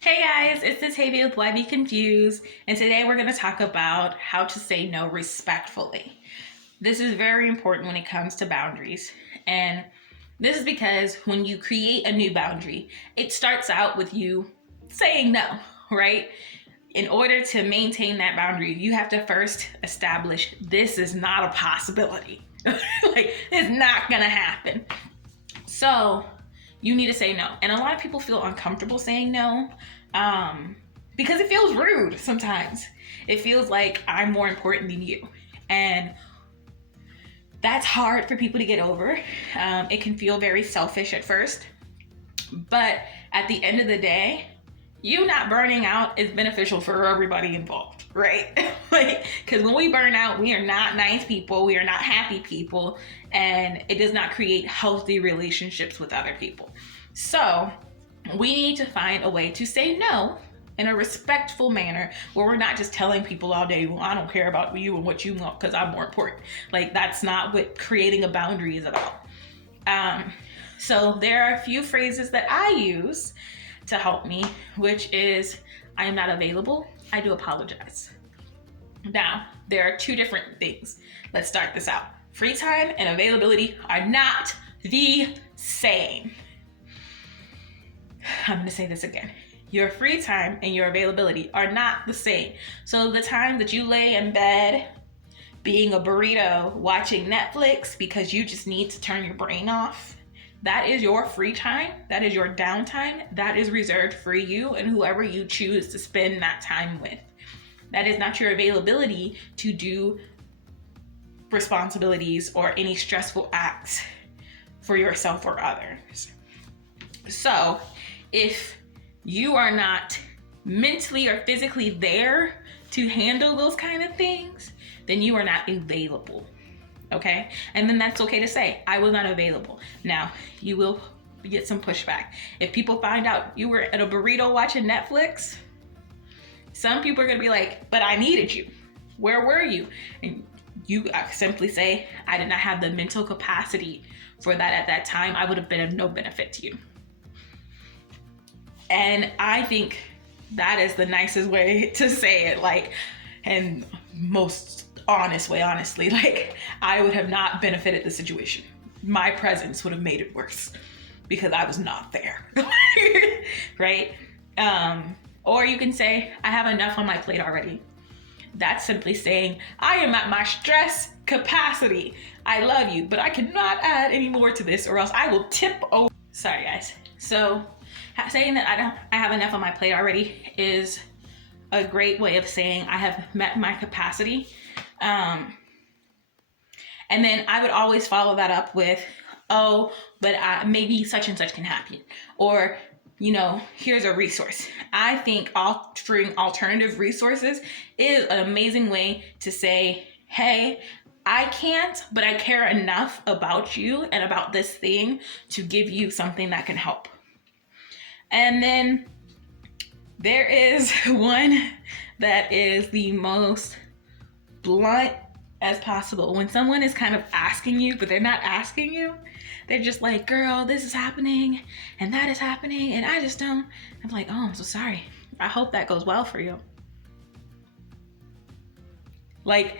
Hey guys, it's the Tavia with Why Be Confused, and today we're going to talk about how to say no respectfully. This is very important when it comes to boundaries, and this is because when you create a new boundary, it starts out with you saying no, right? In order to maintain that boundary, you have to first establish this is not a possibility. Like, it's not going to happen. So, you need to say no. And a lot of people feel uncomfortable saying no because it feels rude sometimes. It feels like I'm more important than you. And that's hard for people to get over. It can feel very selfish at first. But at the end of the day, you not burning out is beneficial for everybody involved, right? Like, because when we burn out, we are not nice people, we are not happy people, and it does not create healthy relationships with other people. So we need to find a way to say no in a respectful manner where we're not just telling people all day, well, I don't care about you and what you want because I'm more important. Like, that's not what creating a boundary is about. So there are a few phrases that I use to help me, which is, I am not available, I do apologize. Now, there are two different things. Let's start this out. Free time and availability are not the same. I'm gonna say this again. Your free time and your availability are not the same. So the time that you lay in bed being a burrito watching Netflix because you just need to turn your brain off, that is your free time. That is your downtime. That is reserved for you and whoever you choose to spend that time with. That is not your availability to do responsibilities or any stressful acts for yourself or others. So if you are not mentally or physically there to handle those kind of things, then you are not available. Okay? And then that's okay to say, I was not available. Now, you will get some pushback. If people find out you were at a burrito watching Netflix, some people are going to be like, but I needed you. Where were you? And you simply say, I did not have the mental capacity for that at that time. I would have been of no benefit to you. And I think that is the nicest way to say it, like, and most honest way, honestly. Like, I would have not benefited the situation. My presence would have made it worse because I was not there. Right? Or you can say, I have enough on my plate already. That's simply saying, I am at my stress capacity. I love you, but I cannot add any more to this or else I will tip over. Sorry, guys. So saying that I have enough on my plate already is a great way of saying I have met my capacity. And then I would always follow that up with, oh, but maybe such and such can happen. Or, here's a resource. I think offering alternative resources is an amazing way to say, hey, I can't, but I care enough about you and about this thing to give you something that can help. And then there is one that is the most blunt as possible. When someone is kind of asking you, but they're not asking you, they're just like, girl, this is happening and that is happening and I just don't. I'm like, oh, I'm so sorry. I hope that goes well for you. Like,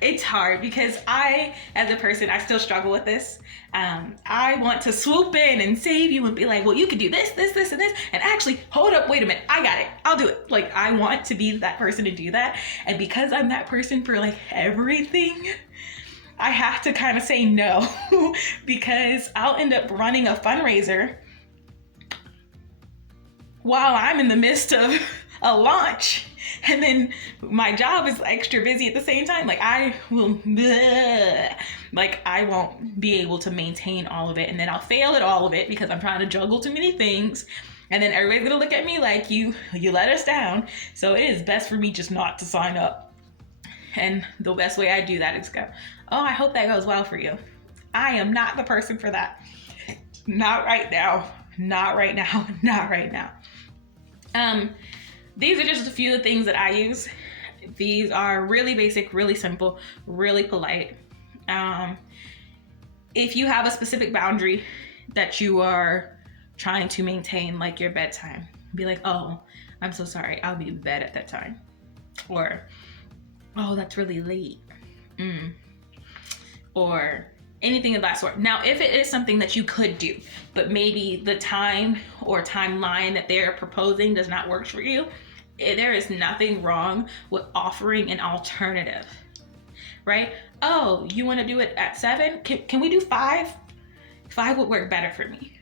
it's hard because I, as a person, I still struggle with this. I want to swoop in and save you and be like, well, you can do this, this, this, and this. And actually, hold up, wait a minute. I got it. I'll do it. Like, I want to be that person to do that. And because I'm that person for like everything, I have to kind of say no because I'll end up running a fundraiser while I'm in the midst of a launch. And then my job is extra busy at the same time. Like, I won't be able to maintain all of it. And then I'll fail at all of it because I'm trying to juggle too many things. And then everybody's gonna look at me like, you let us down. So it is best for me just not to sign up. And the best way I do that is go, oh, I hope that goes well for you. I am not the person for that. Not right now. Not right now. Not right now. These are just a few of the things that I use. These are really basic, really simple, really polite. If you have a specific boundary that you are trying to maintain like your bedtime. Be like, oh, I'm so sorry, I'll be in bed at that time. Or, oh, that's really late. Or anything of that sort. Now, if it is something that you could do, but maybe the time or timeline that they're proposing does not work for you, there is nothing wrong with offering an alternative, right? Oh, you want to do it at 7? Can we do 5? 5 would work better for me.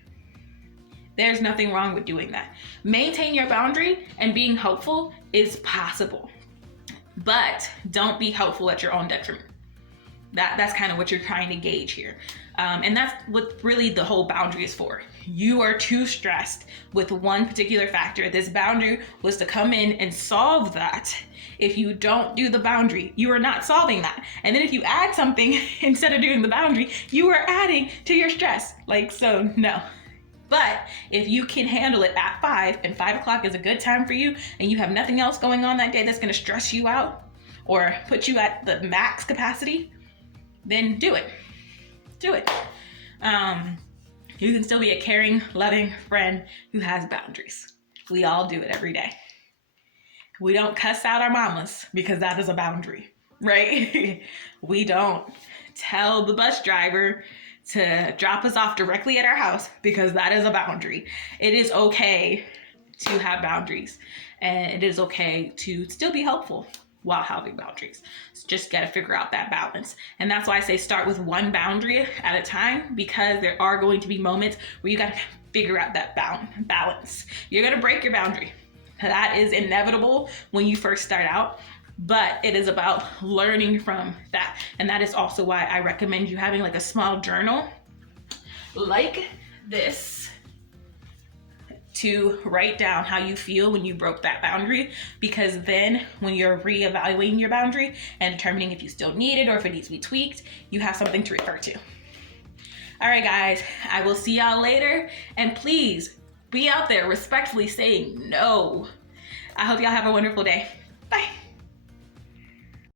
There's nothing wrong with doing that. Maintain your boundary, and being helpful is possible, but don't be helpful at your own detriment. That's kind of what you're trying to gauge here. And that's what really the whole boundary is for. You are too stressed with one particular factor. This boundary was to come in and solve that. If you don't do the boundary, you are not solving that. And then if you add something instead of doing the boundary, you are adding to your stress. Like, so no. But if you can handle it at 5, and 5 o'clock is a good time for you, and you have nothing else going on that day that's going to stress you out or put you at the max capacity, then do it. Do it. You can still be a caring, loving friend who has boundaries. We all do it every day. We don't cuss out our mamas because that is a boundary, right? We don't tell the bus driver to drop us off directly at our house because that is a boundary. It is okay to have boundaries, and it is okay to still be helpful while having boundaries. So just got to figure out that balance. And that's why I say start with one boundary at a time, because there are going to be moments where you got to figure out that balance. You're going to break your boundary. That is inevitable when you first start out, but it is about learning from that. And that is also why I recommend you having like a small journal like this to write down how you feel when you broke that boundary, because then when you're reevaluating your boundary and determining if you still need it or if it needs to be tweaked, you have something to refer to. All right, guys, I will see y'all later, and please be out there respectfully saying no. I hope y'all have a wonderful day. Bye.